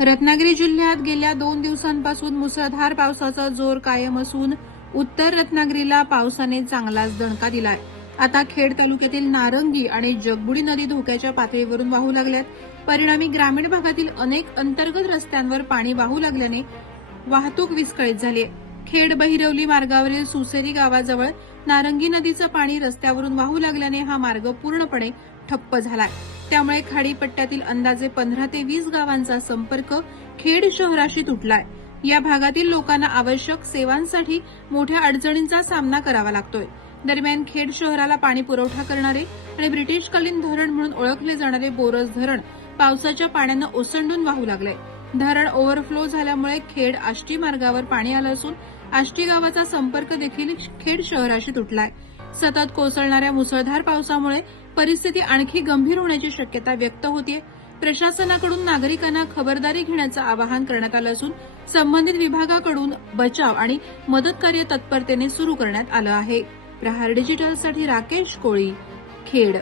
रत्नागिरी जिल्ह्यात गेल्या दोन दिवसांपासून मुसळधार पावसाचा जोर कायम असून उत्तर रत्नागिरीला पावसाने चांगलाच दणका दिलाय आता खेड तालुक्यातील नारंगी आणि जगबुडी नदी धोक्याच्या पातळीवरून वाहू लागल्यात परिणामी ग्रामीण भागातील अनेक अंतर्गत रस्त्यांवर पाणी वाहू लागल्याने वाहतूक विस्कळीत झाली आहे. खेड बहिरवली मार्गावरील सुसेरी गावाजवळ नारंगी नदीचं पाणी रस्त्यावरून वाहू लागल्याने हा मार्ग पूर्णपणे ठप्प झालाय. त्यामुळे खाडीपट्ट्यातील अंदाजे पंधरा ते वीस गावांचा संपर्क खेड शहराशी तुटलाय. या भागातील लोकांना आवश्यक सेवांसाठी मोठ्या अडचणींचा सामना करावा लागतोय. दरम्यान खेड शहराला पाणी पुरवठा करणारे आणि ब्रिटिशकालीन धरण म्हणून ओळखले जाणारे बोरस धरण पावसाच्या पाण्यानं ओसंडून वाहू लागले धरण ओव्हरफ्लो झाल्यामुळे खेड आष्टी मार्गावर पाणी आलं असून आष्टी गावाचा संपर्क देखील खेड शहराशी तुटलाय. सतत कोसळणाऱ्या मुसळधार पावसामुळे परिस्थिती आणखी गंभीर होण्याची शक्यता व्यक्त होतीये. प्रशासनाकडून नागरिकांना खबरदारी घेण्याचं आवाहन करण्यात आलं असून संबंधित विभागाकडून बचाव आणि मदत कार्य तत्परतेने सुरू करण्यात आलं आहे. प्रहार डिजिटलसाठी राकेश कोळी खेड.